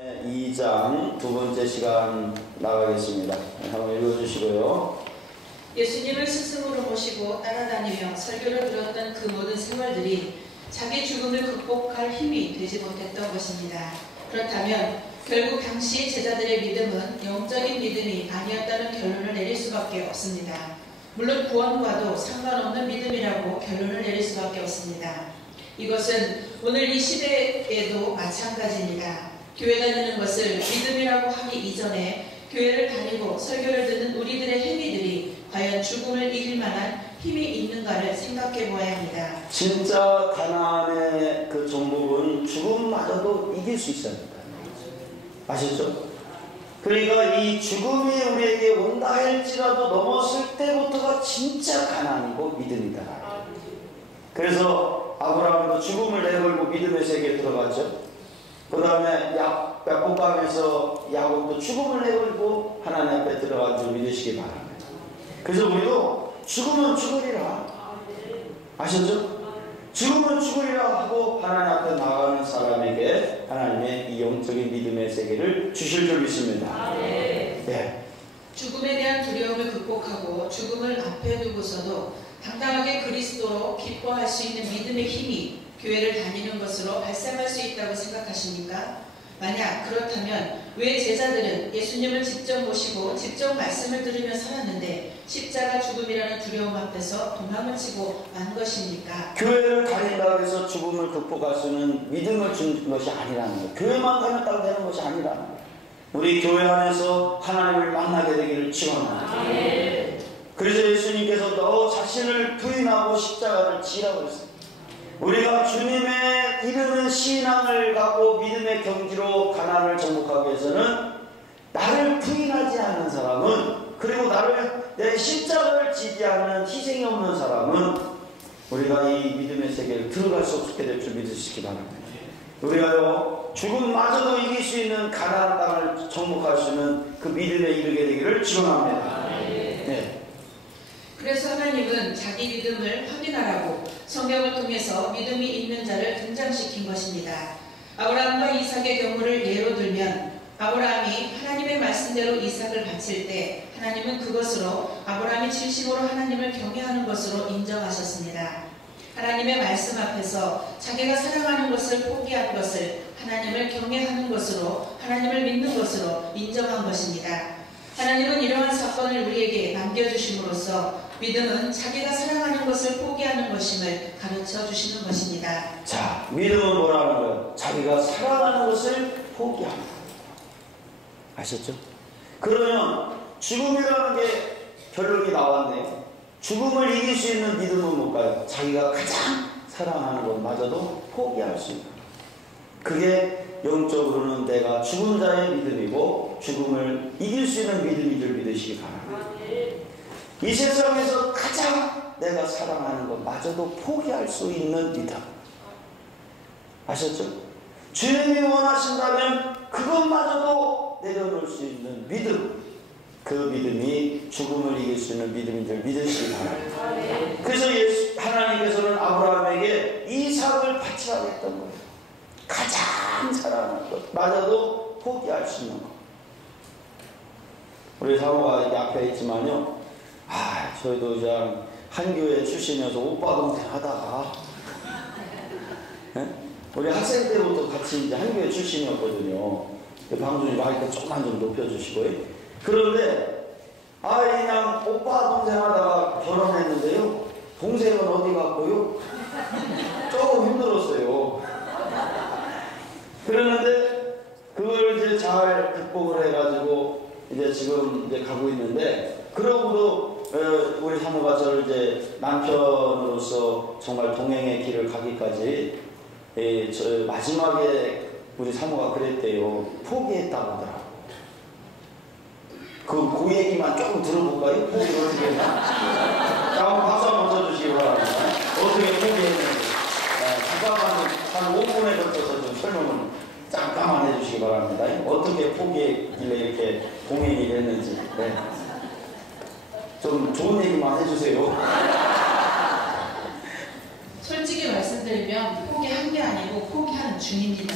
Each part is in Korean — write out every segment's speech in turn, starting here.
2장 두 번째 시간 나가겠습니다. 한번 읽어주시고요. 예수님을 스승으로 모시고 따라다니며 설교를 들었던 그 모든 생활들이 자기 죽음을 극복할 힘이 되지 못했던 것입니다. 그렇다면 결국 당시 제자들의 믿음은 영적인 믿음이 아니었다는 결론을 내릴 수밖에 없습니다. 물론 구원과도 상관없는 믿음이라고 결론을 내릴 수밖에 없습니다. 이것은 오늘 이 시대에도 마찬가지입니다. 교회 다니는 것을 믿음이라고 하기 이전에 교회를 다니고 설교를 듣는 우리들의 행위들이 과연 죽음을 이길 만한 힘이 있는가를 생각해 보아야 합니다. 진짜 가나안의 그 종복은 죽음마저도 이길 수 있어야 합니다. 아시죠? 그러니까 이 죽음이 우리에게 온다 할지라도 넘었을 때부터가 진짜 가나안이고 믿음이다. 그래서 아브라함도 죽음을 내걸고 믿음의 세계에 들어갔죠. 그 다음에 야곱강에서 야곱도 죽음을 내걸고 하나님 앞에 들어간 줄 믿으시기 바랍니다. 그래서 우리도 죽으면 죽으리라. 아셨죠? 죽으면 죽으리라 하고 하나님 앞에 나가는 사람에게 하나님의 이 영적인 믿음의 세계를 주실 줄 믿습니다. 네. 죽음에 대한 두려움을 극복하고 죽음을 앞에 두고서도 당당하게 그리스도로 기뻐할 수 있는 믿음의 힘이 교회를 다니는 것으로 발생할 수 있다고 생각하십니까? 만약 그렇다면 왜 제자들은 예수님을 직접 모시고 직접 말씀을 들으며 살았는데 십자가 죽음이라는 두려움 앞에서 도망을 치고 만 것입니까? 교회를 다닌다고 해서 죽음을 극복할 수 있는 믿음을 주는 것이 아니라는 거예요. 교회만 다녔다고 되는 것이 아니라는 거예요. 우리 교회 안에서 하나님을 만나게 되기를 축원합니다. 그래서 예수님께서 너 자신을 부인하고 십자가를 지라고 했어요. 우리가 주님의 이르는 신앙을 갖고 믿음의 경지로 가난을 정복하기 위해서는 나를 부인하지 않는 사람은, 그리고 나를 내 십자가를 지지 않는 희생이 없는 사람은 우리가 이 믿음의 세계를 들어갈 수 없게 될 줄 믿으시기 바랍니다. 우리가요 죽음마저도 이길 수 있는 가나안 땅을 정복할 수 있는 그 믿음에 이르게 되기를 축원합니다. 네. 그래서 하나님은 자기 믿음을 확인하라고 성경을 통해서 믿음이 있는 자를 등장시킨 것입니다. 아브라함과 이삭의 경우를 예로 들면 아브라함이 하나님의 말씀대로 이삭을 바칠 때 하나님은 그것으로 아브라함이 진심으로 하나님을 경외하는 것으로 인정하셨습니다. 하나님의 말씀 앞에서 자기가 사랑하는 것을 포기한 것을 하나님을 경외하는 것으로, 하나님을 믿는 것으로 인정한 것입니다. 하나님은 이러한 사건을 우리에게 남겨주심으로써 믿음은 자기가 사랑하는 것을 포기하는 것임을 가르쳐 주시는 것입니다. 자, 믿음은 뭐라는 거예요? 자기가 사랑하는 것을 포기합니다. 아셨죠? 그러면 죽음이라는 게 결론이 나왔네요. 죽음을 이길 수 있는 믿음은 뭘까요? 자기가 가장 사랑하는 것마저도 포기할 수 있는, 그게 영적으로는 내가 죽은 자의 믿음이고 죽음을 이길 수 있는 믿음인 줄 믿으시기 바랍니다. 이 세상에서 가장 내가 사랑하는 것마저도 포기할 수 있는 믿음. 아셨죠? 주님이 원하신다면 그것마저도 내려놓을 수 있는 믿음. 그 믿음이 죽음을 이길 수 있는 믿음인 줄 믿으시기 바랍니다. 그래서 하나님께서는 아브라함에게 이삭을 바치라고 했던 거예요. 가장 사랑하는 것마저도 포기할 수 있는 것. 우리 사모가 앞에 있지만요, 저희도 그냥 한 교회 출신이어서 오빠 동생 하다가 우리 학생 때부터 같이 이제 한 교회 출신이었거든요. 방송이 마이크 조금만 좀 높여주시고요. 그런데 그냥 오빠 동생 하다가 결혼했는데요, 동생은 어디 갔고요? 조금 힘들었어요. 그러는데 그걸 이제 잘 극복을 해가지고 이제 지금 이제 가고 있는데, 그러고도 우리 사모가 저를 이제 남편으로서 정말 동행의 길을 가기까지 저 마지막에 우리 사모가 그랬대요. 포기했다고 하더라고. 그 얘기만 조금 들어볼까요? 포기를 어떻게 했나? 자, 한번 박수 한번 쳐주시기 바랍니다. 어떻게 포기했는지. 잠깐만 한 5분에 걸쳐서 좀 설명을 잠깐만 해주시기 바랍니다. 어떻게 포기했길래 이렇게 동행이 됐는지. 네. 좀 좋은 얘기만 해주세요. 솔직히 말씀드리면 포기한 게 아니고 포기하는 중입니다.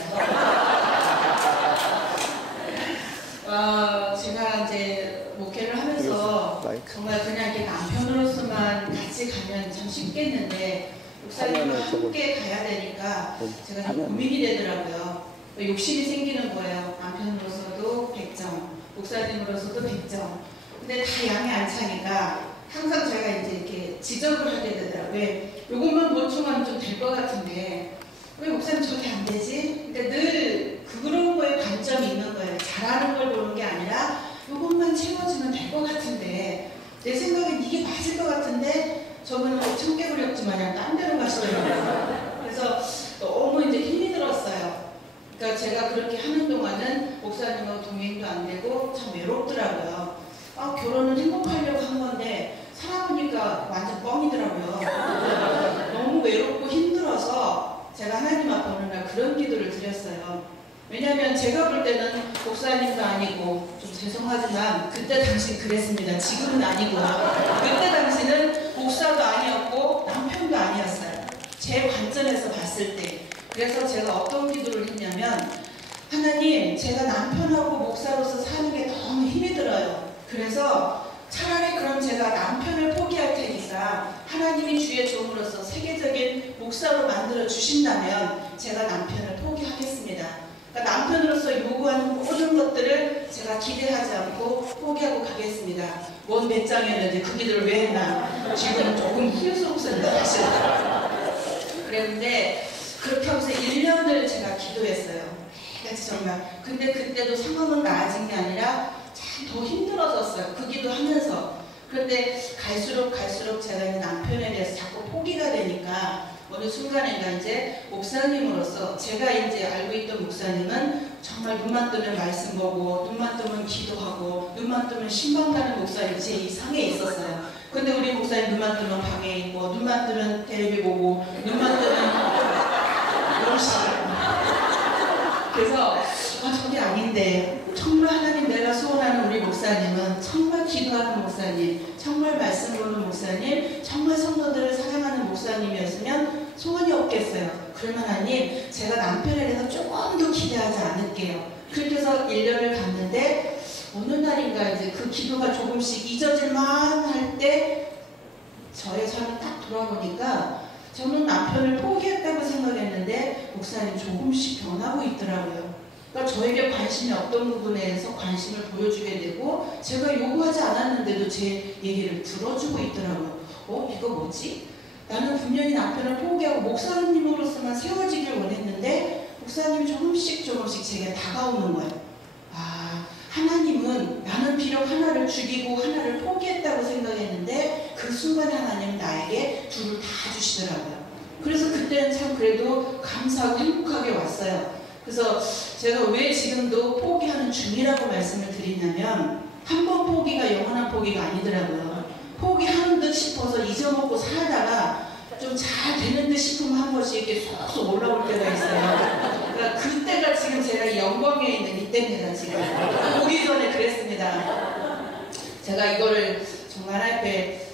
제가 이제 목회를 하면서 정말 그냥 이렇게 남편으로서만 같이 가면 참 쉽겠는데 목사님과 함께 가야 되니까 제가 좀 고민이 되더라고요. 욕심이 생기는 거예요. 남편으로서도 100점, 목사님으로서도 100점. 근데 다 양이 안 차니까 항상 제가 이제 이렇게 지적을 하게 되더라고요. 왜 요것만 보충하면 좀 될 것 같은데 왜 목사님 저게 안 되지? 그러니까 늘 그런 거에 관점이 있는 거예요. 잘하는 걸 보는 게 아니라 요것만 채워지면 될 것 같은데 내 생각엔 이게 맞을 것 같은데 저분은 청개구리역지 마냥 딴 데로 가시더라고요. 그래서 너무 이제 힘이 들었어요. 그러니까 제가 그렇게 하는 동안은 목사님하고 동행도 안 되고 참 외롭더라고요. 결혼은 행복하려고 한 건데 살아보니까 완전 뻥이더라고요. 너무 외롭고 힘들어서 제가 하나님 앞에 어느 날 그런 기도를 드렸어요. 왜냐하면 제가 볼 때는 목사님도 아니고 좀 죄송하지만 그때 당시 그랬습니다. 지금은 아니고 그때 당시는 목사도 아니었고 남편도 아니었어요. 제 관점에서 봤을 때. 그래서 제가 어떤 기도를 했냐면 하나님 제가 남편하고 목사로서 사는 게 너무 힘이 들어요. 그래서 차라리 그럼 제가 남편을 포기할 테니까 하나님이 주의 종으로서 세계적인 목사로 만들어 주신다면 제가 남편을 포기하겠습니다. 그러니까 남편으로서 요구하는 모든 것들을 제가 기대하지 않고 포기하고 가겠습니다. 뭔 배짱이었는데 그 기도를 왜 했나 지금 조금 후회스럽습니다. 사실. 그랬는데 그렇게 하면서 1년을 제가 기도했어요. 그래서 정말 근데 그때도 상황은 나아진 게 아니라 참 더 힘들어졌어요. 그 기도하면서. 그런데 갈수록 제가 남편에 대해서 자꾸 포기가 되니까 어느 순간인가 이제 목사님으로서 제가 이제 알고 있던 목사님은 정말 눈만 뜨면 말씀 보고 눈만 뜨면 기도하고 눈만 뜨면 신방 가는 목사님 제 이상에 있었어요. 근데 우리 목사님 눈만 뜨면 방에 있고 눈만 뜨면 텔레비 보고 눈만 뜨면 열시. 그래서 저게 아닌데 정말 하나님 내가 소원하는 우리 목사님은 정말 기도하는 목사님, 정말 말씀 보는 목사님, 정말 성도들을 사랑하는 목사님이었으면 소원이 없겠어요. 그러면 하나님 제가 남편에 대해서 조금 더 기대하지 않을게요. 그렇게 해서 1년을 갔는데 어느 날인가 이제 그 기도가 조금씩 잊어질만 할 때 저의 삶이 딱 돌아보니까 저는 남편을 포기했다고 생각했는데 목사님 조금씩 변하고 있더라고요. 그러니까 저에게 관심이 없던 부분에서 관심을 보여주게 되고 제가 요구하지 않았는데도 제 얘기를 들어주고 있더라고요. 이거 뭐지? 나는 분명히 남편을 포기하고 목사님으로서만 세워지길 원했는데 목사님이 조금씩 제게 다가오는 거예요. 하나님은 나는 비록 하나를 죽이고 하나를 포기했다고 생각했는데 그 순간에 하나님은 나에게 둘을 다 주시더라고요. 그래서 그때는 참 그래도 감사하고 행복하게 왔어요. 그래서 제가 왜 지금도 포기하는 중이라고 말씀을 드리냐면 한 번 포기가 영원한 포기가 아니더라고요. 포기하는 듯 싶어서 잊어먹고 살다가 좀 잘 되는 듯 싶으면 한 번씩 이렇게 쏙쏙 올라올 때가 있어요. 그러니까 그때가 지금 제가 영광에 있는 이때입니다. 지금 오기 전에 그랬습니다. 제가 이거를 정말 앞에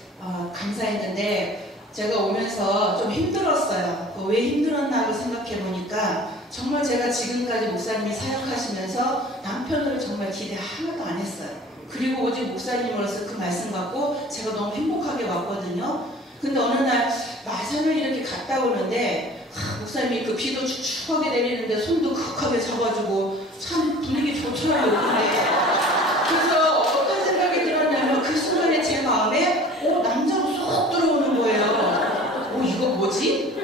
감사했는데 제가 오면서 좀 힘들었어요. 왜 힘들었나 생각해 보니까 정말 제가 지금까지 목사님이 사역하시면서 남편으로 정말 기대 하나도 안 했어요. 그리고 오직 목사님으로서 그 말씀 받고 제가 너무 행복하게 왔거든요. 근데 어느 날 마산을 이렇게 갔다 오는데 목사님이 그 비도 축축하게 내리는데 손도 극하게 잡아주고 참 분위기 좋더라고요. 그래서 어떤 생각이 들었냐면 그 순간에 제 마음에 남자로 쏙 들어오는 거예요. 이거 뭐지?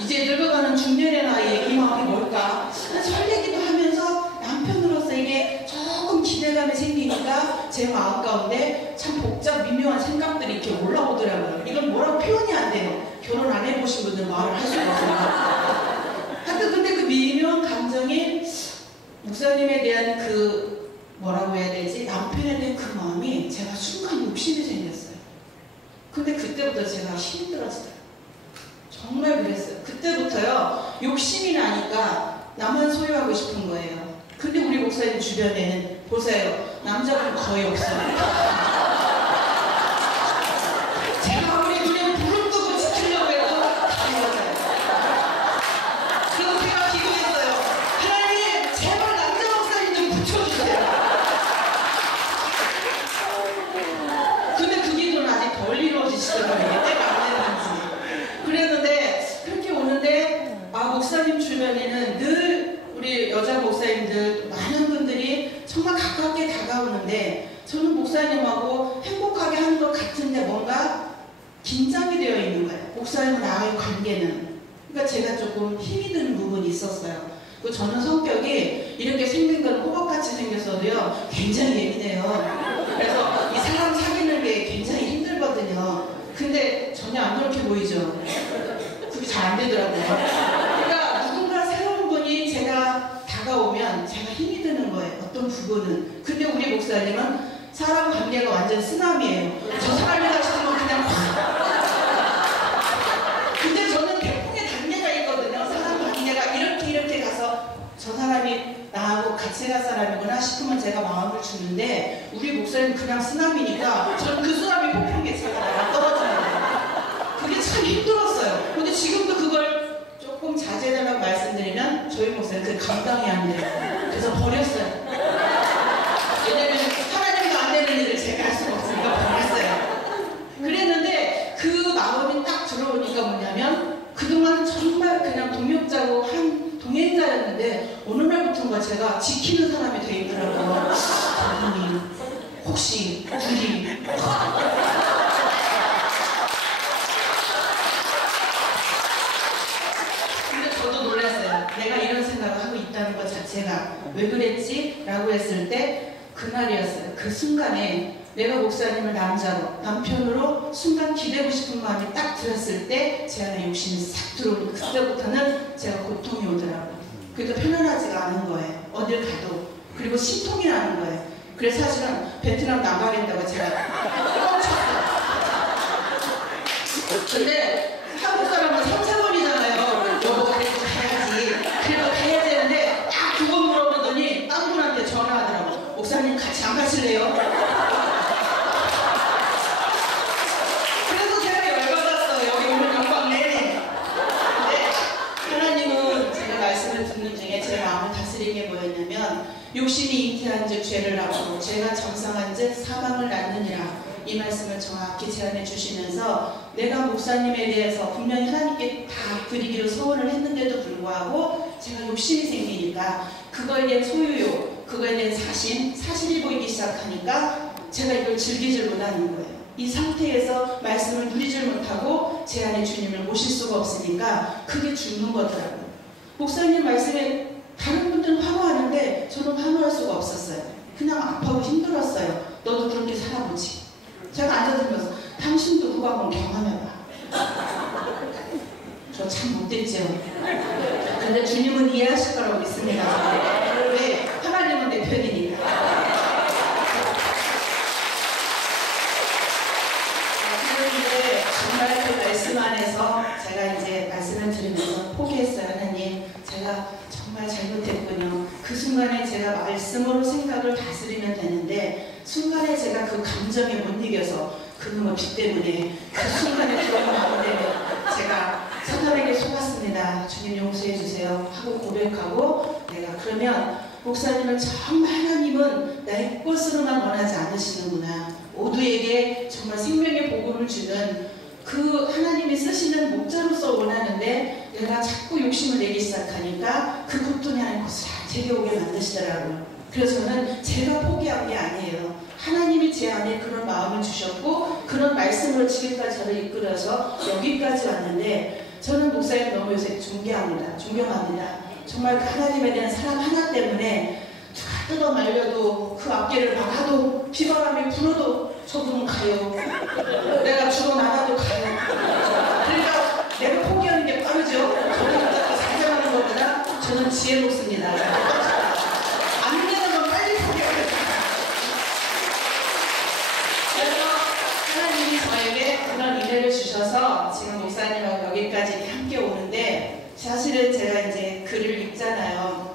이제 늙어가는 중년의 나이에 이 마음이 뭘까? 설레기도 하면서 남편으로서 이게 조금 기대감이 생기니까 제 마음 가운데 참 복잡 미묘한 생각들이 이렇게 올라오더라고요. 이건 뭐라고 표현이 안 돼요. 결혼 안 해보신 분들 말을 할 수가 없어요. 하여튼 근데 그 미묘한 감정이 목사님에 대한 그 뭐라고 해야 되지? 남편에 대한 그 마음이 제가 순간 욕심이 생겼어요. 근데 그때부터 제가 힘들었어요. 정말 그랬어요. 그때부터요 욕심이 나니까 나만 소유하고 싶은 거예요. 근데 우리 목사님 주변에는 보세요. 남자분 거의 없어요. 제가 아무리 눈에 불을 끄고 지키려고 해도 다 여자예요. 그래서 제가 기도했어요. 하나님 제발 남자 목사님 좀 붙여주세요. 뭔가 가깝게 다가오는데 저는 목사님하고 행복하게 하는 것 같은데 뭔가 긴장이 되어 있는 거예요. 목사님과 나와의 관계는. 그러니까 제가 조금 힘이 드는 부분이 있었어요. 그리고 저는 성격이 이렇게 생긴 건 호박같이 생겼어도요 굉장히 예민해요. 그래서 이 사람 사귀는 게 굉장히 힘들거든요. 근데 전혀 안 그렇게 보이죠. 그게 잘 안 되더라고요. 그러니까 누군가 새로운 분이 제가 다가오면 제가 힘이 드는 거예요. 어떤 부분은. 근데 우리 목사님은 사람 관계가 완전 쓰나미예요. 저 사람이다 싶으면 그냥 확. 근데 저는 태풍의 단계가 있거든요. 사람 관계가 이렇게 가서 저 사람이 나하고 같이 갈 사람이구나 싶으면 제가 마음을 주는데 우리 목사님은 그냥 쓰나미니까 저는 그 쓰나미 폭풍에 제가 나가 떨어져요. 그게 참 힘들었어요. 근데 지금도 그걸 조금 자제해달라고 말씀드리면 저희 목사님 그게 감당이 안 돼요. 그래서 버렸어요. 왜냐면 하나님도 안 되는 일을 제가 할 수가 없으니까 버렸어요. 그랬는데 그 마음이 딱 들어오니까 뭐냐면 그동안 정말 그냥 동역자고 한 동행자였는데 어느 날부터인가 제가 지키는 사람이 돼 있더라고요. 저분이 혹시 둘이 근데 저도 놀랐어요. 내가 이런 생각을 하고 있다는 것 자체가 왜 그랬지? 라고 했을 때 그날이었어요. 그 순간에 내가 목사님을 남자로 남편으로 순간 기대고 싶은 마음이 딱 들었을 때 제 안에 욕심이 싹 들어오고 그때부터는 제가 고통이 오더라고요. 그러니까 편안하지가 않은 거예요. 어딜 가도. 그리고 심통이 나는 거예요. 그래서 사실은 베트남 나가겠다고 제가 뻥쳤어요. 근데 한국 사람은 3-4번이잖아요. 여보 그래도 가야지. 그래도 가야 되는데 딱 2번 물어보더니 딴 분한테 전화하더라고. 목사님 같이 안 가실래요? 그래서 제가 열받았어요. 여기 오면 영광 내내. 근데 하나님은 제가 말씀을 듣는 중에 제 마음을 다스리는 게 뭐였냐면 욕심이 잉태한즉 죄를 낳고 죄가 정상한즉 사망을 낳느니라. 이 말씀을 정확히 제안해 주시면서 내가 목사님에 대해서 분명히 하나님께 다 드리기로 소원을 했는데도 불구하고 제가 욕심이 생기니까 그거에 대한 소유욕, 그거에 대한 사실이 보이기 시작하니까 제가 이걸 즐기질 못하는 거예요. 이 상태에서 말씀을 누리질 못하고 제 안에 주님을 모실 수가 없으니까 그게 죽는 거더라고요. 목사님 말씀에 다른 분들은 환호하는데 저는 환호할 수가 없었어요. 그냥 아파하고 힘들었어요. 너도 그렇게 살아보지. 제가 앉아들면서 당신도 그거 한번 경험해봐. 저 참 못됐죠. 근데 주님은 이해하실 거라고 믿습니다. 왜? 하나님은 내 편이니까. 그런데 정말 그 말씀 안에서 제가 이제 말씀을 드리면서 포기했어요. 하나님, 제가 정말 잘못했군요. 그 순간에 제가 말씀으로 생각을 다스리면 되는데 순간에 제가 그 감정에 못 이겨서 그놈의 빚 때문에 그 순간에 그런 마음 때문에 제가 사탄에게 속았습니다. 주님 용서해 주세요 하고 고백하고 내가 그러면 목사님은 정말 하나님은 내 것으로만 원하지 않으시는구나. 모두에게 정말 생명의 복음을 주는 그 하나님이 쓰시는 목자로서 원하는데 내가 자꾸 욕심을 내기 시작하니까 그 고통이 하나님 고스란히 제게 오게 만드시더라고요. 그래서 저는 제가 포기한 게 아니에요. 하나님이 제 안에 그런 마음을 주셨고 그런 말씀으로 지금까지 저를 이끌어서 여기까지 왔는데 저는 목사님 너무 요새 존경합니다. 정말 그 하나님에 대한 사랑 하나 때문에 누가 뜯어 말려도 그 앞길을 막아도 비바람이 불어도 저분은 가요. 내가 죽어나가도 가요. 그러니까 내가 포기하는 게 빠르죠. 저는 어떻게 사정하는 것보다 저는 지혜롭습니다. 안 되는 건 빨리 포기해요. 그래서 하나님이 저에게 그런 은혜를 주셔서 지금 목사님하고 여기까지 함께 오는데 사실은 제가 이제 글을 읽잖아요.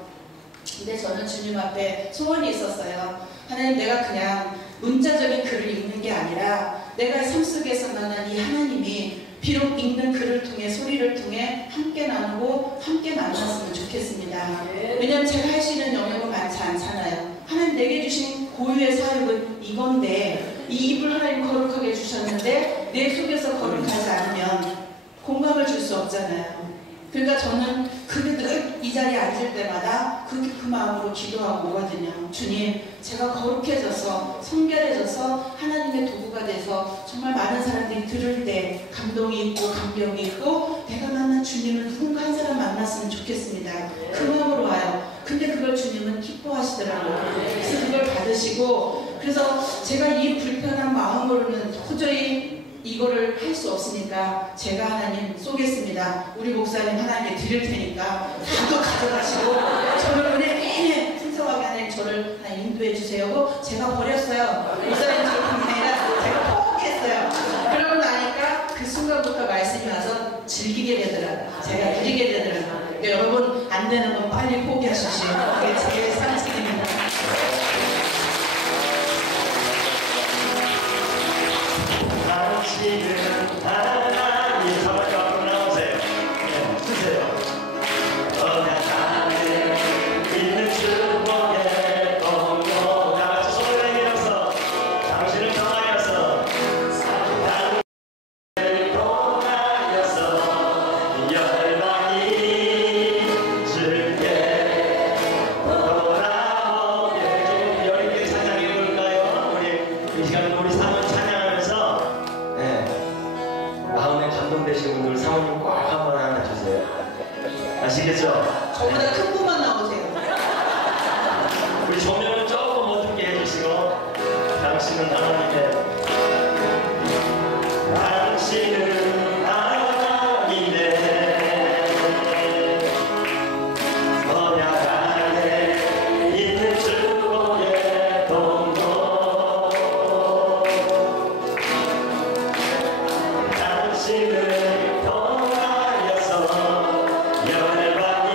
근데 저는 주님 앞에 소원이 있었어요. 하나님, 내가 그냥 문자적인 글을 읽는 게 아니라 내가 삶 속에서 만난 이 하나님이 비록 읽는 글을 통해 소리를 통해 함께 나누고 함께 만났으면 좋겠습니다. 왜냐하면 제가 할 수 있는 영역은 많지 않잖아요. 하나님 내게 주신 고유의 사역은 이건데 이 입을 하나님 거룩하게 해주셨는데 내 속에서 거룩하지 않으면 공감을 줄 수 없잖아요. 그러니까 저는 그게 늘 이 자리에 앉을 때마다 그 마음으로 기도하고 오거든요. 주님, 제가 거룩해져서 성결해져서 하나님의 도구가 돼서 정말 많은 사람들이 들을 때 감동이 있고 감격이 있고 내가 만난 주님을 누군가 한 사람 만났으면 좋겠습니다. 그 마음으로 와요. 근데 그걸 주님은 기뻐하시더라고요. 그래서 그걸 받으시고, 그래서 제가 이 불편한 마음으로는 도저히 이거를 할 수 없으니까 제가 하나님 쏘겠습니다. 우리 목사님 하나님께 드릴 테니까 다도 가져가시고 저를 은혜에 풍성하게 하나님 저를 하나님 인도해 주세요. 제가 버렸어요. 목사님 저는 아니라 제가 포기했어요. 그러고 나니까 그 순간부터 말씀이 와서 즐기게 되더라고요. 제가 누리게 되더라고요. 그러니까 여러분 안 되는 건 빨리 포기하십시오. 그게 제 상식입니다. 당신은 하나님 정말 앞으로 나오세요. 쓰세요. 언약하에 있는 축복의 동로 다같이 손을 내밀어서 당신을 통하여서 당신을 통하여서 열방이 주께 돌아오게. 여기께 찬양해 볼까요? 우리 이 시간 우리 사모 찬양하면서 마음에 감동되시는 분들 사모님 꽉 한번 안아주세요. 아시겠죠? 저보다 큰 분만 나오세요. 우리 조명은 조금 어둡게 해주시고 당신은 하나님의 당신은 하나님의 언약 안에 있는 축복의 동로 당신을 통하여서 열방이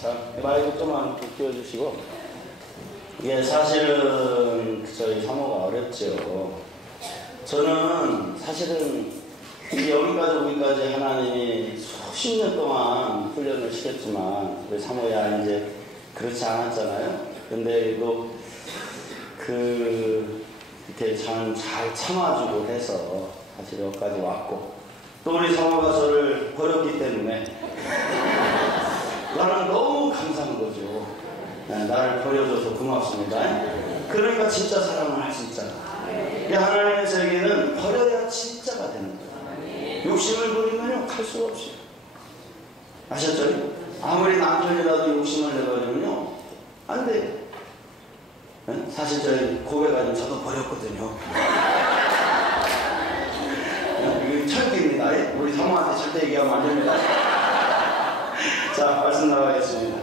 자, 마이크 좀만 끼워주시고. 이게 사실은 저희 사모가 어렵죠. 저는 사실은 여기까지 오기까지 하나님이 수십 년 동안 훈련을 시켰지만 우리 사모야 이제 그렇지 않았잖아요. 근데 또 이렇게 잘 참아주고 해서 사실 여기까지 왔고, 또 우리 사모가 저를 버렸기 때문에 나는 너무 감사한 거죠. 나를 버려줘서 고맙습니다. 그러니까 진짜 사랑을 할 수 있잖아. 하나님의 세계는 버려야 진짜가 되는 거예요. 욕심을 부리면요 갈 수가 없어요. 아셨죠? 아무리 남편이라도 욕심을 내버리면요 안 돼요. 사실 저희 고백하면 저도 버렸거든요. 이거 철기입니다. 우리 사모한테 절대 얘기하면 안 됩니다. 자, 말씀 나가겠습니다.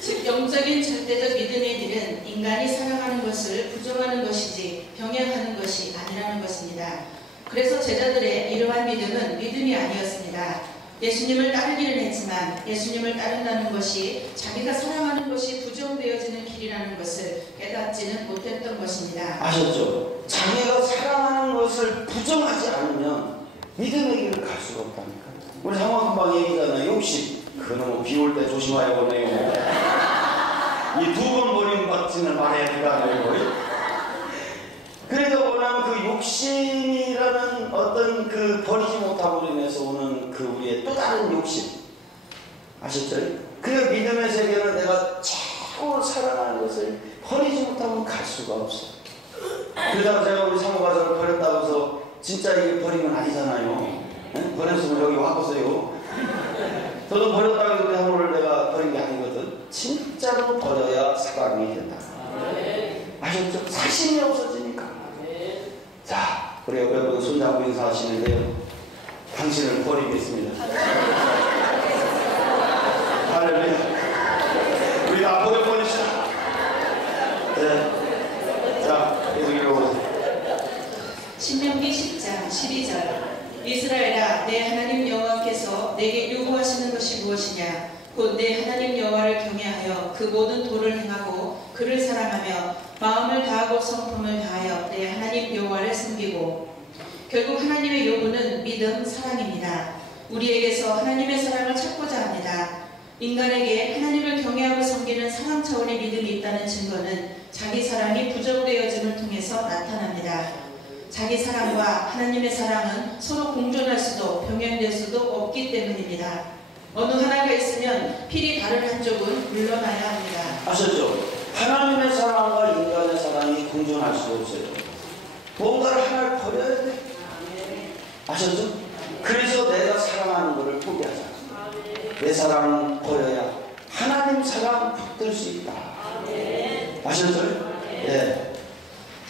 즉 영적인 절대적 믿음의 길은 인간이 사랑하는 것을 부정하는 것이지 병행하는 것이 아니라는 것입니다. 그래서 제자들의 이러한 믿음은 믿음이 아니었습니다. 예수님을 따르기는 했지만 예수님을 따른다는 것이 자기가 사랑하는 것이 부정되어지는 길이라는 것을 깨닫지는 못했던 것입니다. 아셨죠? 자기가 사랑하는 것을 부정하지 않으면 믿음의 길을 갈 수가 없다니까. 우리 상황금방 얘기잖아요. 욕심. 그놈은 비 올 때 조심하여 보내요. 이 2번 버림받지는 말해야 된다는 그래도 뭐냐면 그 욕심이라는 어떤 그 버리지 못함으로 인해서 오는 그 우리의 또 다른 욕심. 아셨죠? 그 믿음의 세계는 내가 최고 사랑하는 것을 버리지 못하면 갈 수가 없어. 그러다가 제가 우리 사모가 저를 버렸다고 해서 진짜 이게 버리면 아니잖아요. 버렸으면 여기 왔겠어요. 저도 버렸다고 해서 우리 사모를 내가 버린 게 아니거든. 진짜로 버려야 사랑이 된다. 아셨죠? 사심이 없어지니까. 자, 우리 옆에 분 손잡고 인사하시는데요. 당신을 버리겠습니다. 할렐루야. 우리 다 버려버리시다. 자, 계속 읽어보세요. 신명기 10장 12절. 이스라엘아, 내 하나님 여호와께서 내게 요구하시는 것이 무엇이냐? 곧 내 하나님 여호와를 경외하여 그 모든 도를 행하고 그를 사랑하며 마음을 다하고 성품을 다하여 내 하나님 여호와를 섬기고. 결국 하나님의 요구는 믿음, 사랑입니다. 우리에게서 하나님의 사랑을 찾고자 합니다. 인간에게 하나님을 경외하고 섬기는 사랑 차원의 믿음이 있다는 증거는 자기 사랑이 부정되어짐을 통해서 나타납니다. 자기 사랑과 하나님의 사랑은 서로 공존할 수도 병행될 수도 없기 때문입니다. 어느 하나가 있으면 필히 다른 한쪽은 물러나야 합니다. 아셨죠? 하나님의 사랑과 인간의 사랑이 공존할 수가 없어요. 뭔가를 하나를 버려야 돼. 아셨죠? 그래서 내가 사랑하는 것을 포기하자. 내 사랑은 버려야 하나님 사랑 붙들 수 있다. 아셨죠? 네.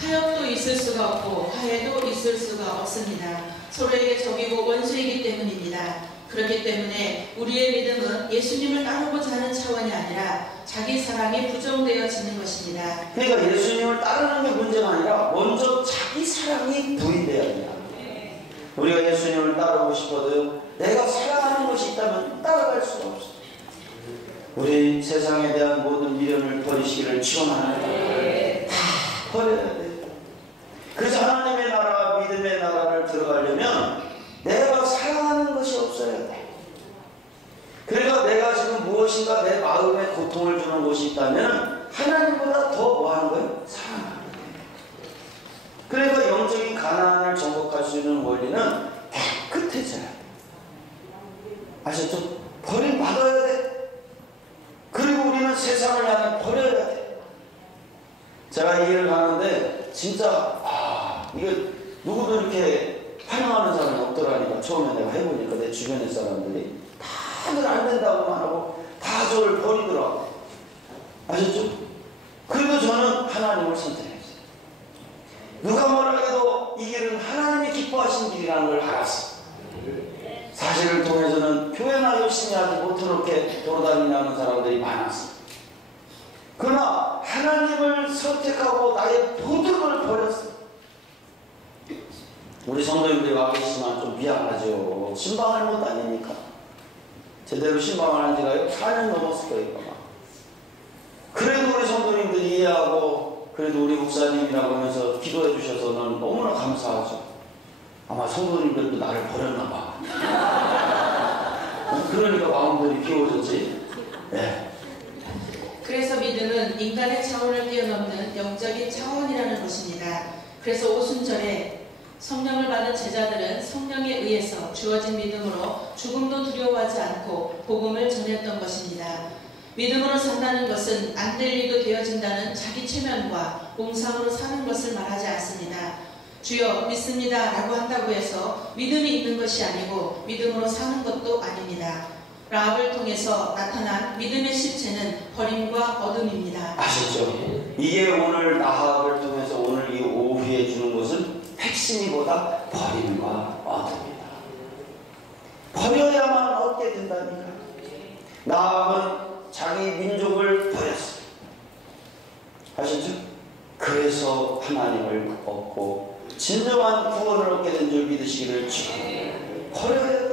타협도 있을 수가 없고 화해도 있을 수가 없습니다. 서로에게 적이고 원수이기 때문입니다. 그렇기 때문에 우리의 믿음은 예수님을 따르고자 하는 차원이 아니라 자기 사랑이 부정되어지는 것입니다. 그러니까 예수님을 따르는 게 문제가 아니라 먼저 자기 사랑이 부인돼야 된다. 우리가 예수님을 따르고 싶어도 내가 사랑하는 것이 있다면 따라갈 수가 없어. 우리 세상에 대한 모든 미련을 버리시기를 축원합니다. 다 버려야 돼. 그래서 하나님의 나라, 믿음의 나라를 들어가려면 내가 사랑하는 것이 없어야 돼. 그러니까 내가 지금 무엇인가 내 마음에 고통을 주는 것이 있다면 하나님보다 더 뭐 하는 거예요? 사랑하는 거예요. 그러니까 영적인 가난을 정복할 수 있는 원리는 깨끗해져야 돼. 아셨죠? 버림받아야 돼. 그리고 우리는 세상을 향해 버려야 돼. 제가 이 일을 하는데 진짜 이거 누구도 이렇게 환영하는 사람이 없더라니까. 처음에 내가 해보니까 내 주변의 사람들이 다들 안 된다고만 하고 다 저를 버리더라고. 아셨죠? 그리고 저는 하나님을 선택했어요. 누가 뭐라 해도 이 길은 하나님이 기뻐하신 길이라는 걸 알았어. 사실을 통해서는 교회나 열심히 하지 못하게 돌아다니는 사람들이 많았어. 그러나 하나님을 선택하고 나의 모든 걸 버렸어. 우리 성도님들이 와 계시지만 좀 미안하죠. 신방을 못 다니니까. 제대로 신방을 한 지가 4년 넘었을 거예요. 아마. 그래도 우리 성도님들이 이해하고 그래도 우리 목사님이라고 하면서 기도해 주셔서 는 너무나 감사하죠. 아마 성도님들도 나를 버렸나 봐. 그러니까 마음들이 비워졌지. 네. 그래서 믿음은 인간의 차원을 뛰어넘는 영적인 차원이라는 것입니다. 그래서 오순절에 성령을 받은 제자들은 성령에 의해서 주어진 믿음으로 죽음도 두려워하지 않고 복음을 전했던 것입니다. 믿음으로 산다는 것은 안 될 일도 되어진다는 자기 체면과 몽상으로 사는 것을 말하지 않습니다. 주여 믿습니다 라고 한다고 해서 믿음이 있는 것이 아니고 믿음으로 사는 것도 아닙니다. 라합을 통해서 나타난 믿음의 실체는 버림과 어둠입니다. 아셨죠? 이게 오늘 라합을 통해서 오늘 이 오후에 주는 것은 핵심이 보다 버림과 어둠이다. 버려야만 얻게 된다니까. 라합은 자기 민족을 버렸어요. 아셨죠? 그래서 하나님을 얻고 진정한 구원을 얻게 된 줄 믿으시기를 축원합니다. 버려야 돼.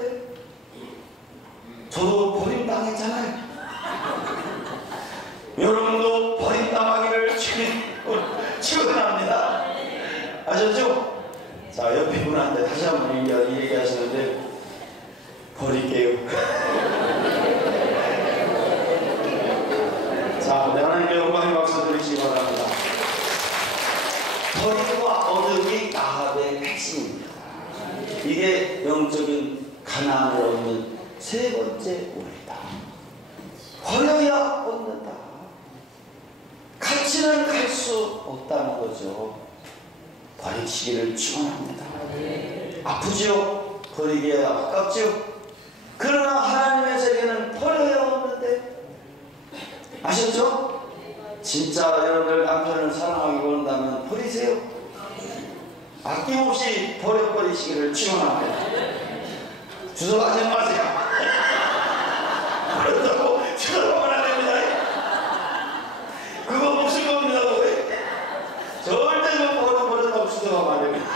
저도 버림당했잖아요. 여러분도 버림당하기를 축원합니다. 아셨죠? 자, 옆에 분한테 다시 한번 얘기하시는데 버릴게요. 자, 하나님께 영광의 박수 드리시기 바랍니다. 버림과 어둠이 라합의 핵심입니다. 이게 영적인 가난을 얻는 세 번째 원리다. 버려야 얻는다. 같이는 갈 수 없다는 거죠. 버리시기를 축원합니다. 아프죠? 버리기에 아깝죠? 그러나 하나님의 세계는 버려야 얻는데, 아셨죠? 진짜 여러분들 남편을 사랑하기 원한다면 버리세요. 아낌없이 버려버리시기를 축원합니다. 주저하지 마세요. 버렸다고 주저하면 안 됩니다. 그거 무슨 겁니다. 절대 좀 버렸다고 주저하면 안 됩니다.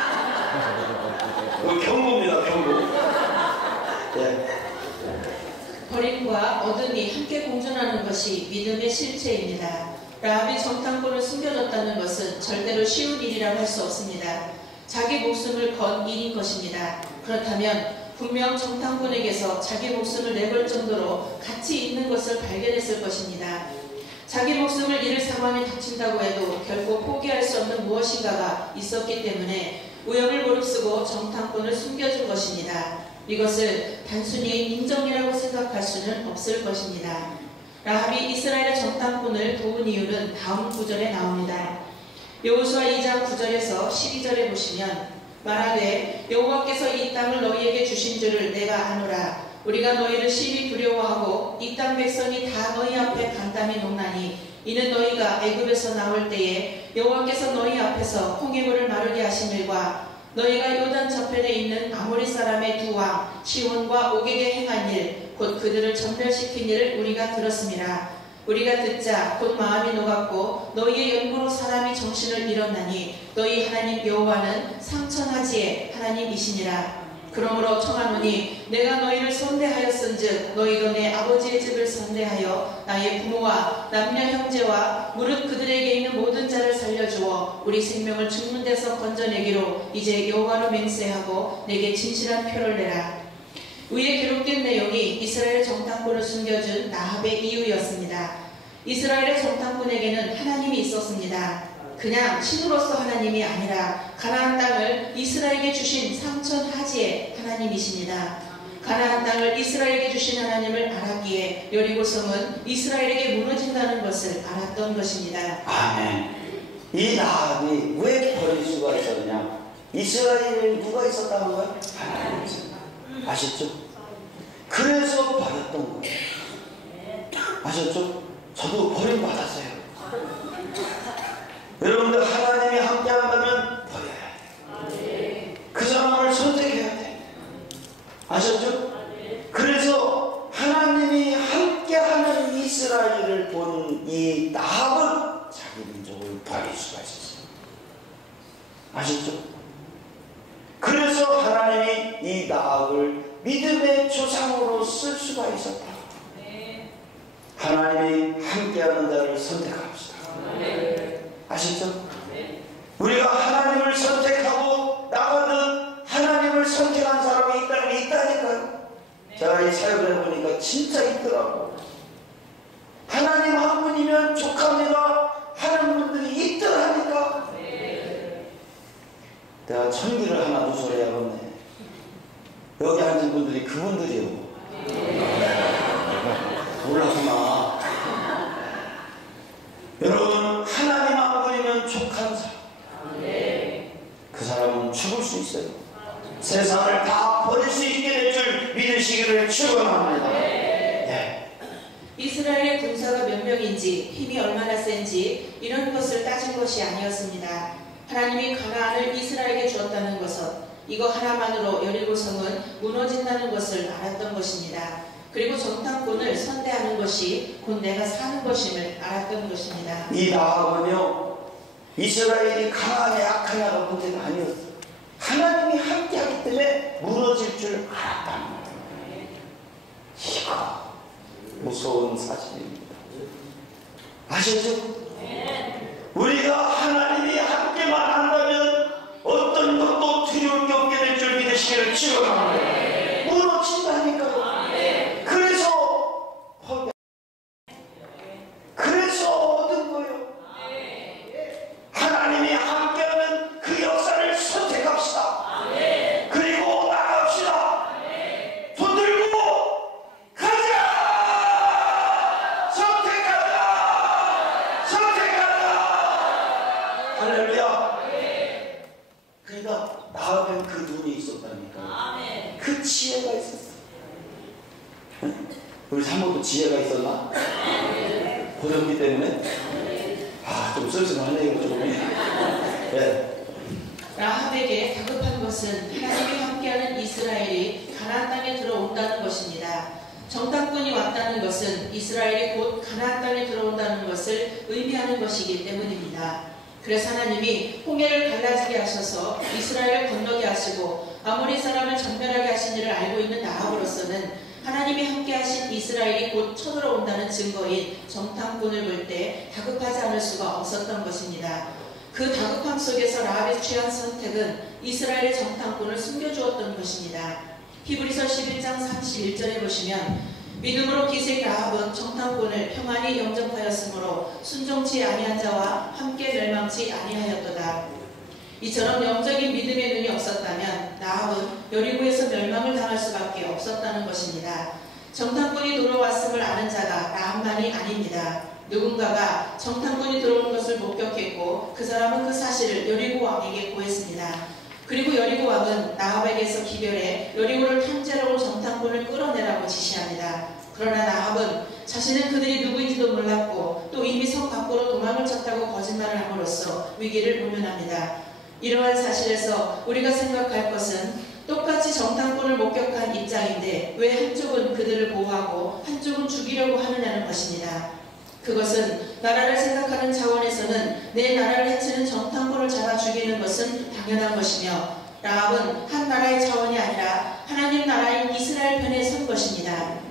그거 경고입니다. 경고. 네. 버림과 어둠이 함께 공존하는 것이 믿음의 실체입니다. 라합이 정탐꾼을 숨겨줬다는 것은 절대로 쉬운 일이라고 할 수 없습니다. 자기 목숨을 건 일인 것입니다. 그렇다면 분명 정탐꾼에게서 자기 목숨을 내걸 정도로 가치 있는 것을 발견했을 것입니다. 자기 목숨을 잃을 상황에 닥친다고 해도 결코 포기할 수 없는 무엇인가가 있었기 때문에 우연을 무릅쓰고 정탐꾼을 숨겨준 것입니다. 이것을 단순히 인정이라고 생각할 수는 없을 것입니다. 라합이 이스라엘의 정탐꾼을 도운 이유는 다음 구절에 나옵니다. 여호수아 2장 9절에서 12절에 보시면 말하되 여호와께서 이 땅을 너희에게 주신 줄을 내가 아노라. 우리가 너희를 심히 두려워하고 이 땅 백성이 다 너희 앞에 간담이 녹나니 이는 너희가 애굽에서 나올 때에 여호와께서 너희 앞에서 홍해물을 마르게 하신 일과 너희가 요단 저편에 있는 아모리 사람의 두 왕 시온과 옥에게 행한 일 곧 그들을 전멸시킨 일을 우리가 들었음이라. 우리가 듣자 곧 마음이 녹았고 너희의 연고로 사람이 정신을 잃었나니 너희 하나님 여호와는 상천하지의 하나님이시니라. 그러므로 청하노니 내가 너희를 선대하였은즉 너희도 내 아버지의 집을 선대하여 나의 부모와 남녀 형제와 무릇 그들에게 있는 모든 자를 살려주어 우리 생명을 죽는 데서 건져내기로 이제 여호와로 맹세하고 내게 진실한 표를 내라. 위에 기록된 내용이 이스라엘 정탐꾼을 숨겨준 라합의 이유였습니다. 이스라엘의 정탐꾼에게는 하나님이 있었습니다. 그냥 신으로서 하나님이 아니라 가나안 땅을 이스라엘에게 주신 상천하지의 하나님이십니다. 가나안 땅을 이스라엘에게 주신 하나님을 알았기에 여리고성은 이스라엘에게 무너진다는 것을 알았던 것입니다. 아멘. 이 라합이 왜 버릴 수가 있었냐? 이스라엘에 누가 있었다는 거야? 하나님이 있었다. 아셨죠? 그래서 버렸던 거예요. 아셨죠? 저도 버림받았어요. 여러분들 하나님이 함께 한다면 버려야 돼요. 그 사람을 선택해야 돼요. 아셨죠? 그래서 하나님이 함께하는 이스라엘을 본 이 라합은 자기 민족을 버릴 수가 있었어요. 아셨죠? 그래서 하나님이 이 라합을 믿음의 조상으로 쓸 수가 있었다. 하나님이 함께하는 자를 선택합시다. 아시죠? 우리가 하나님을 선택하고 나가는 하나님을 선택한 사람이 있다니까요. 제가 이 사역을 해보니까 진짜 있더라고. 하나님 한 분이면 족합니다 하는 분들이 있더라니까. 내가 천기를 하나 누설해야겠네. 여기 앉은 분들이 그분들이요. 몰랐구나. 여러분, 하나님 한 분이면 족한 사람, 그 사람은 죽을 수 있어요. 세상을 다 버릴 수 있게 될 줄 믿으시기를 축원합니다. 이스라엘의 군사가 몇 명인지, 힘이 얼마나 센지 이런 것을 따진 것이 아니었습니다. 하나님이 가나안을 이스라엘에게 주었다는 것은 이거 하나만으로 여리고성은 무너진다는 것을 알았던 것입니다. 그리고 정탐꾼을 선대하는 것이 곧 내가 사는 것임을 알았던 것입니다. 이 나하고는요, 이스라엘이 가나안의 악하냐가 문제가 아니었어요. 하나님이 함께하기 때문에 무너질 줄 알았다는 거예요. 이거 무서운 사실입니다. 아시죠? 우리가 하나님이 함께만 한다면 어떤 것도 두려울 게 없게 될 줄 믿으시기를 축원합니다. 무너진다니까요. 그래서 얻은 거예요. 하나님이 함께하는 그 역사를 선택합시다. 그리고 나갑시다. 손 들고 가자. 선택하자. 할렐루야. 그러니까 나하면 그 눈이 있었다니까. 그 지혜가 있었어. 우리 사모도 지혜가 있었나? 고정기 때문에? 좀 씁쓸하네요, 조금. 라합에게 다급한 것은 하나님이 함께하는 이스라엘이 가나안 땅에 들어온다는 것입니다. 정탐꾼이 왔다는 것은 이스라엘이 곧 가나안 땅에 들어온다는 것을 의미하는 것이기 때문입니다. 그래서 하나님이 홍해를 갈라지게 하셔서 이스라엘을 건너게 하시고 아모리 사람을 전멸하게 하신 일을 알고 있는 라합으로서는 하나님이 함께하신 이스라엘이 곧 쳐들어온다는 증거인 정탐꾼을 볼 때 다급하지 않을 수가 없었던 것입니다. 그 다급함 속에서 라합이 취한 선택은 이스라엘의 정탐꾼을 숨겨주었던 것입니다. 히브리서 11장 31절에 보시면 믿음으로 기생 라합은 정탐꾼을 평안히 영접하였으므로 순종치 아니한 자와 함께 멸망치 아니하였도다. 이처럼 영적인 믿음의 눈이 없었다면 라합은 여리고에서 멸망을 당할 수밖에 없었다는 것입니다. 정탐꾼이 돌아왔음을 아는 자가 라합만이 아닙니다. 누군가가 정탐꾼이 들어오는 것을 목격했고 그 사람은 그 사실을 여리고 왕에게 고했습니다. 그리고 여리고 왕은 라합에게서 기별해 여리고를 탐지하려고 정탐꾼을 끌어내라고 지시합니다. 그러나 라합은 자신은 그들이 누구인지도 몰랐고 또 이미 성 밖으로 도망을 쳤다고 거짓말을 함으로써 위기를 모면합니다. 이러한 사실에서 우리가 생각할 것은 똑같이 정탐꾼을 목격한 입장인데 왜 한쪽은 그들을 보호하고 한쪽은 죽이려고 하느냐는 것입니다. 그것은 나라를 생각하는 차원에서는 내 나라를 해치는 정탐꾼을 잡아 죽이는 것은 당연한 것이며 라합은 한 나라의 차원이 아니라 하나님 나라인 이스라엘 편에 선 것입니다.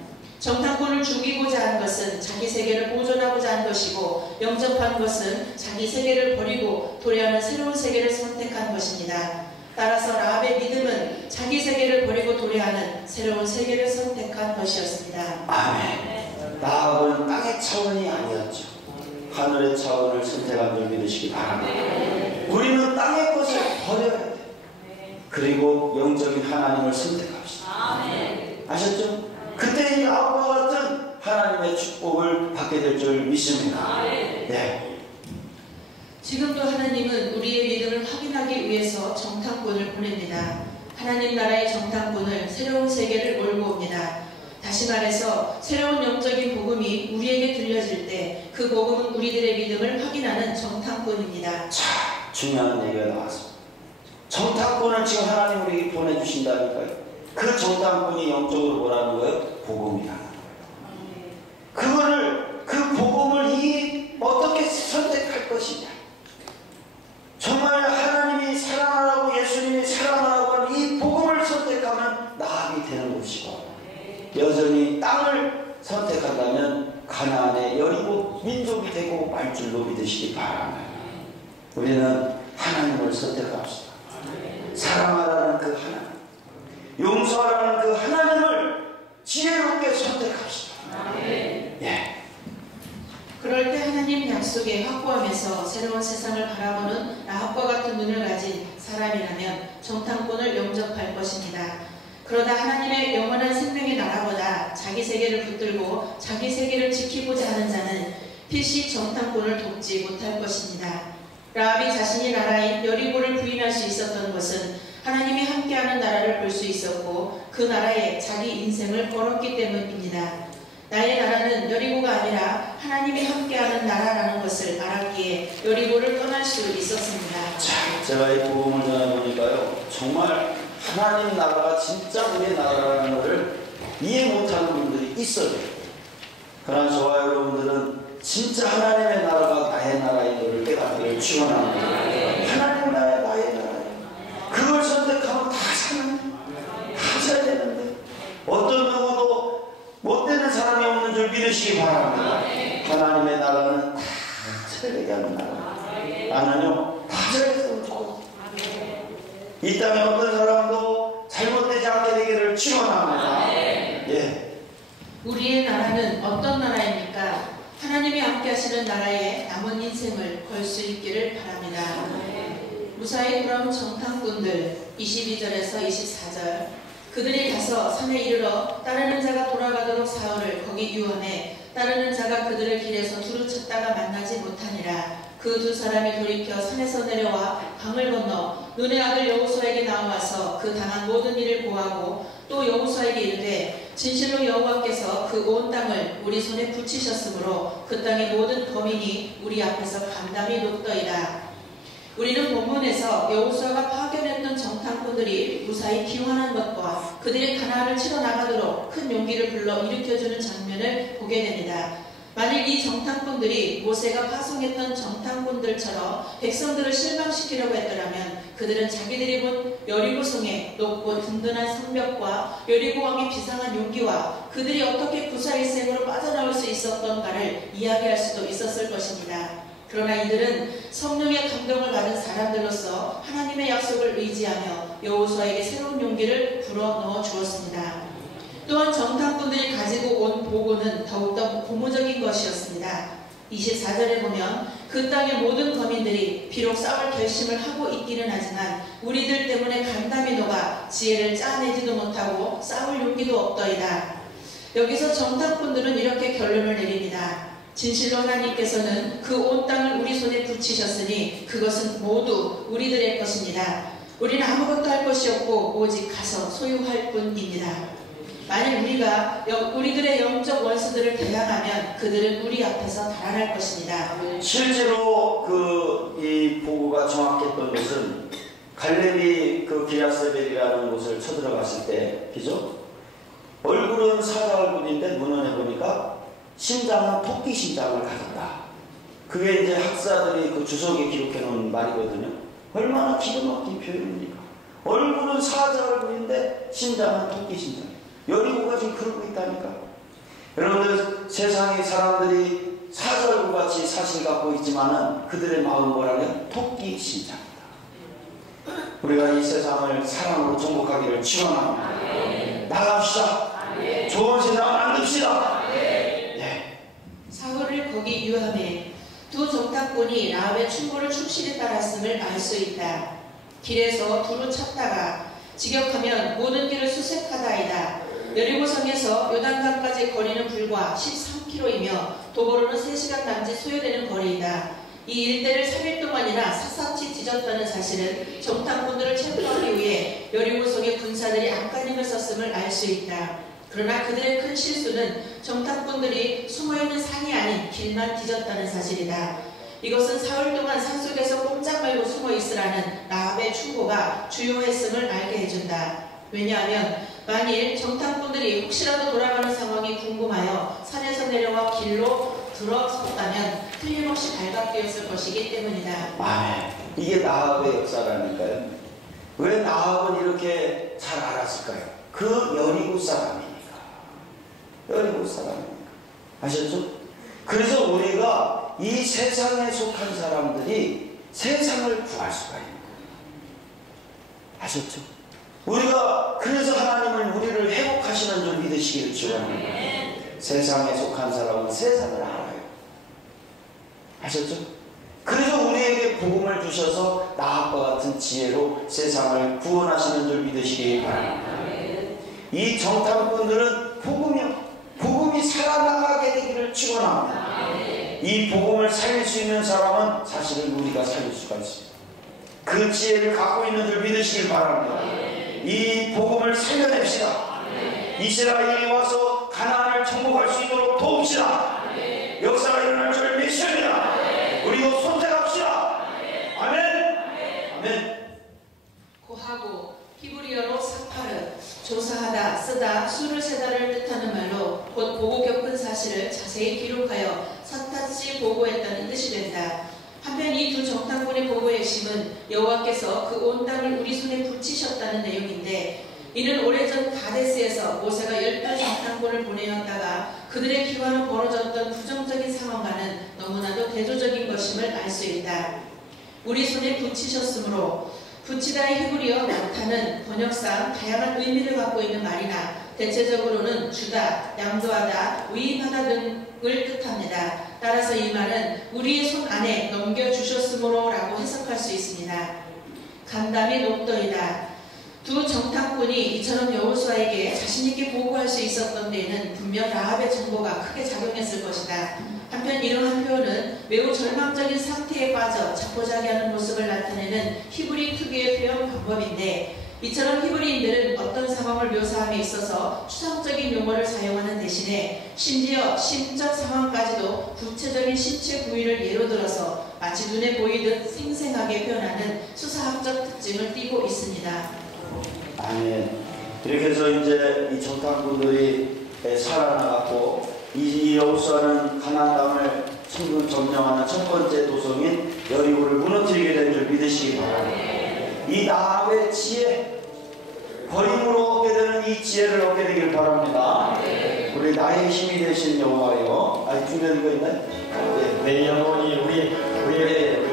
정탐꾼을 죽이고자 한 것은 자기 세계를 보존하고자 한 것이고 영접한 것은 자기 세계를 버리고 도래하는 새로운 세계를 선택한 것입니다. 따라서 라합의 믿음은 자기 세계를 버리고 도래하는 새로운 세계를 선택한 것이었습니다. 아멘. 라합은 땅의 차원이 아니었죠. 하늘의 차원을 선택한 줄 믿으시기 바랍니다. 우리는 땅의 것을 버려야 돼. 그리고 영적인 하나님을 선택합시다. 아셨죠? 그때 이 라합과 같은 하나님의 축복을 받게 될 줄 믿습니다. 지금도 하나님은 우리의 믿음을 확인하기 위해서 정탐꾼을 보냅니다. 하나님 나라의 정탐꾼을 새로운 세계를 몰고 옵니다. 다시 말해서 새로운 영적인 복음이 우리에게 들려질 때 그 복음은 우리들의 믿음을 확인하는 정탐꾼입니다. 자, 중요한 얘기가 나왔습니다. 정탐꾼을 지금 하나님 우리에게 보내주신다니까요. 그 정탐꾼이 영적으로 뭐라는 거예요? 복음이라는 거예요. 그 복음을 어떻게 선택할 것이냐. 정말 하나님이 사랑하라고 예수님이 사랑하라고 하는 이 복음을 선택하면 나음이 되는 것이고, 여전히 땅을 선택한다면 가나안의 여리고 민족이 되고 말 줄로 믿으시기 바랍니다. 우리는 하나님을 선택합시다. 사랑하라는 그 하나님, 용서하라는 그 하나님을 지혜롭게 선택합시다. 예. 그럴 때 하나님 약속에 확고하면서 새로운 세상을 바라보는 라합과 같은 눈을 가진 사람이라면 정탐꾼을 영접할 것입니다. 그러다 하나님의 영원한 생명의 나라보다 자기 세계를 붙들고 자기 세계를 지키고자 하는 자는 필시 정탐꾼을 돕지 못할 것입니다. 라합이 자신이 나라인 여리고를 부인할 수 있었던 것은 하나님이 함께하는 나라를 볼 수 있었고 그 나라에 자기 인생을 걸었기 때문입니다. 나의 나라는 여리고가 아니라 하나님이 함께하는 나라라는 것을 알았기에 여리고를 떠날 수 있었습니다. 자, 제가 이 복음을 전해보니까요, 정말 하나님 나라가 진짜 우리의 나라라는 것을 이해 못하는 분들이 있어요. 그러나 저와 여러분들은 진짜 하나님의 나라가 나의 나라인 것을 깨닫기를 축원합니다. 하나님 나라의 나의 나라예요. 그걸 선택하면 다 사는, 다 살아야 되는데 어떤 누구도 못되는 사람이 없는 줄 믿으시기 바랍니다. 하나님의 나라는 다 살게 하는 나라. 나는요, 다 살겠으면 좋겠어. 이 땅에 어떤 사람도 잘못되지 않게 되기를 축원합니다. 예. 우리의 나라는 어떤 나라입니까? 하나님이 함께 하시는 나라에 남은 인생을 걸 수 있기를 바랍니다. 무사히 돌아온 정탐꾼들 22절에서 24절, 그들이 가서 산에 이르러 따르는 자가 돌아가도록 사흘을 거기 유언해 따르는 자가 그들을 길에서 두루 찾다가 만나지 못하니라. 그 두 사람이 돌이켜 산에서 내려와 강을 건너 눈의 아들 여호수아에게 나와서 그 당한 모든 일을 고하고 또 여호수아에게 이르되 진실로 여호와께서 그 온 땅을 우리 손에 붙이셨으므로 그 땅의 모든 거민이 우리 앞에서 간담이 높더이다. 우리는 본문에서 여호수아가 파견했던 정탐꾼들이 무사히 귀환한 것과 그들이 가나안을 치러 나가도록 큰 용기를 불러 일으켜주는 장면을 보게 됩니다. 만일 이 정탐꾼들이 모세가 파송했던 정탐꾼들처럼 백성들을 실망시키려고 했더라면 그들은 자기들이 본 여리고성의 높고 든든한 성벽과 여리고 왕의 비상한 용기와 그들이 어떻게 구사일생으로 빠져나올 수 있었던가를 이야기할 수도 있었을 것입니다. 그러나 이들은 성령의 감동을 받은 사람들로서 하나님의 약속을 의지하며 여호수아에게 새로운 용기를 불어넣어 주었습니다. 또한 정탐꾼들이 가지고 온 보고는 더욱더 고무적인 것이었습니다. 24절에 보면 그 땅의 모든 거민들이 비록 싸울 결심을 하고 있기는 하지만 우리들 때문에 간담이 녹아 지혜를 짜내지도 못하고 싸울 용기도 없더이다. 여기서 정탐꾼들은 이렇게 결론을 내립니다. 진실로 하나님께서는 그 온 땅을 우리 손에 붙이셨으니 그것은 모두 우리들의 것입니다. 우리는 아무것도 할 것이 없고 오직 가서 소유할 뿐입니다. 만일 우리가 우리들의 영적 원수들을 대항하면 그들은 우리 앞에서 달아날 것입니다. 실제로 이 보고가 정확했던 것은 갈렙이 그 기랴세벨이라는 곳을 쳐들어갔을 때, 그죠? 얼굴은 사자 얼굴인데 문헌에 보니까 심장은 토끼 심장을 가졌다. 그게 이제 학사들이 그 주석에 기록해 놓은 말이거든요. 얼마나 기가 막힌 표현입니까? 얼굴은 사자 얼굴인데 심장은 토끼 심장. 여리고가 지금 그러고 있다니까. 여러분들, 세상의 사람들이 사자 얼굴같이 사실 갖고 있지만은 그들의 마음은 뭐라고요? 토끼 심장이다. 우리가 이 세상을 사랑으로 정복하기를 축원합니다. 나갑시다. 좋은 세상 만듭시다. 사흘을 거기 유함해 두 정탐꾼이 라합의 충고를 충실히 따랐음을 알 수 있다. 길에서 두루 찾다가 직역하면 모든 길을 수색하다이다. 여리고성에서 요단강까지 거리는 불과 13km이며 도보로는 3시간 남짓 소요되는 거리이다. 이 일대를 3일 동안이나 샅샅이 뒤졌다는 사실은 정탐꾼들을 체포하기 위해 여리고성의 군사들이 안간힘을 썼음을 알 수 있다. 그러나 그들의 큰 실수는 정탐꾼들이 숨어있는 산이 아닌 길만 뒤졌다는 사실이다. 이것은 사흘 동안 산속에서 꼼짝 말고 숨어있으라는 라합의 충고가 주요했음을 알게 해준다. 왜냐하면 만일 정탐꾼들이 혹시라도 돌아가는 상황이 궁금하여 산에서 내려와 길로 들어섰다면 틀림없이 발각되었을 것이기 때문이다. 아멘. 이게 나합의 역사라니까요. 왜 나합은 이렇게 잘 알았을까요? 그 여리고 사람이니까. 여리고 사람이니까. 아셨죠? 그래서 우리가 이 세상에 속한 사람들이 세상을 구할 수가 있는 거예요. 아셨죠? 우리가 그래서 하나님을 우리를 회복하시는 줄 믿으시기를 축원합니다. 세상에 속한 사람은 세상을 알아요. 아셨죠? 그래서 우리에게 복음을 주셔서 나합과 같은 지혜로 세상을 구원하시는 줄 믿으시기 바랍니다. 이 정탐꾼들은 복음이 살아나가게 되기를 축원합니다. 이 복음을 살릴 수 있는 사람은 사실은 우리가 살릴 수가 있습니다. 그 지혜를 갖고 있는 줄 믿으시기 바랍니다. 이 복음을 살려냅시다. 이스라엘이 와서 가나안을 정복할 수 있도록 도웁시다. 역사가 일어날 줄 믿습니다. 우리도 손잡읍시다. 아멘. 아멘. 고하고 히브리어로 사파르, 조사하다, 쓰다, 수를 세다를 뜻하는 말로 곧 보고 겪은 사실을 자세히 기록하여 샅샅이 보고했다는 뜻이 된다. 한편 이 두 정탐꾼의 보고의 핵심은 여호와께서 그 온 땅을 우리 손에 붙이셨다는 내용인데, 이는 오래전 가데스에서 모세가 12 정탐꾼을 보내었다가 그들의 기와는 벌어졌던 부정적인 상황과는 너무나도 대조적인 것임을 알 수 있다. 우리 손에 붙이셨으므로, 붙이다의 히브리어 마타는 번역상 다양한 의미를 갖고 있는 말이나 대체적으로는 주다, 양도하다, 위임하다 등을 뜻합니다. 따라서 이 말은 우리의 손 안에 넘겨주셨으므로 라고 해석할 수 있습니다. 간담이 높더이다. 두 정탐꾼이 이처럼 여호수아에게 자신있게 보고할 수 있었던 데에는 분명 라합의 정보가 크게 작용했을 것이다. 한편 이러한 표현은 매우 절망적인 상태에 빠져 자포자기하는 모습을 나타내는 히브리 특유의 표현 방법인데, 이처럼 히브리인들은 어떤 상황을 묘사함에 있어서 추상적인 용어를 사용하는 대신에 심지어 심적 상황까지도 구체적인 신체 부위를 예로 들어서 마치 눈에 보이듯 생생하게 표현하는 수사학적 특징을 띠고 있습니다. 아멘. 이렇게 해서 이제 이 정탐꾼들이 살아나갔고, 이 여호수아는 가나안 땅을 천군 점령하는 첫 번째 도성인 여리고를 무너뜨리게 된 줄 믿으시기 바랍니다. 이 나합의 지혜, 버림으로 얻게 되는 이 지혜를 얻게 되길 바랍니다. 우리 나의 힘이 되신 여호와여. 아직 준비된 거 있나요? 내 영혼이 우리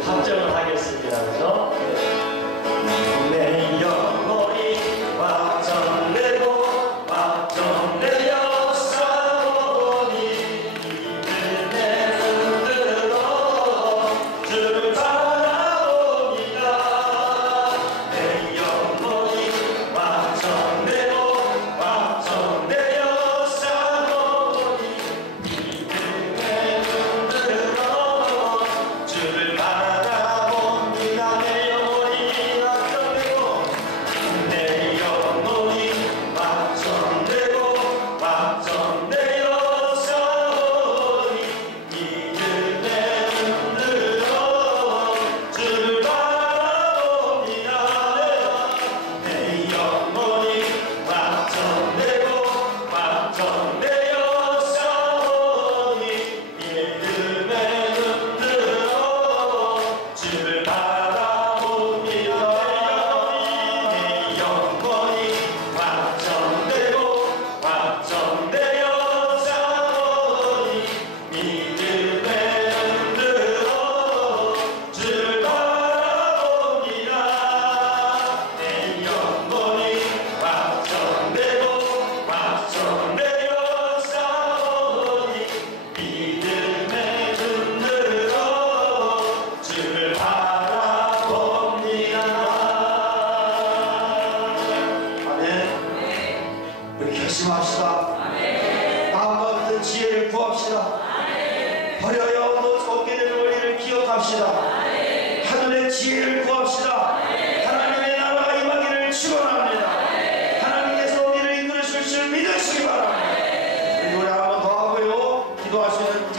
합정을 하겠습니다. 그래서 내 영혼이 확정되고 확정되어 싸우니 내 눈으로 주를 바라봅니다. 내 영혼이 확정되고 확정되어 싸우니 내 눈으로 주를 바라봅니다. 내 영혼이 확정되고 내 영혼이 확정되고 확정되어 싸우니 이들 내 눈으로 주를 바라봅니다. 내 영혼이 확정되고 확정되어 싸우니 이들 내 눈으로 주를 바라봅니다. 내 영혼이 확정되고 확정되어 싸우니 이들 내 눈으로 주를 바라봅니다. 내 영혼이 확정되고 확정되어 싸우니 이들 내 눈으로 주를 바라봅니다. 아멘. 우리 결심합시다. 다음과 같은 지혜를 구합시다. 버려야 얻게 될 원리를 기억합시다. 하늘의 지혜를 구합시다. 하나님의 나라가 임하기를 축원합니다. 하나님께서 우리를 이끌으실 줄 믿으시기 바랍니다. 우리 노래 한 번 더 하고요. 기도할 수 있는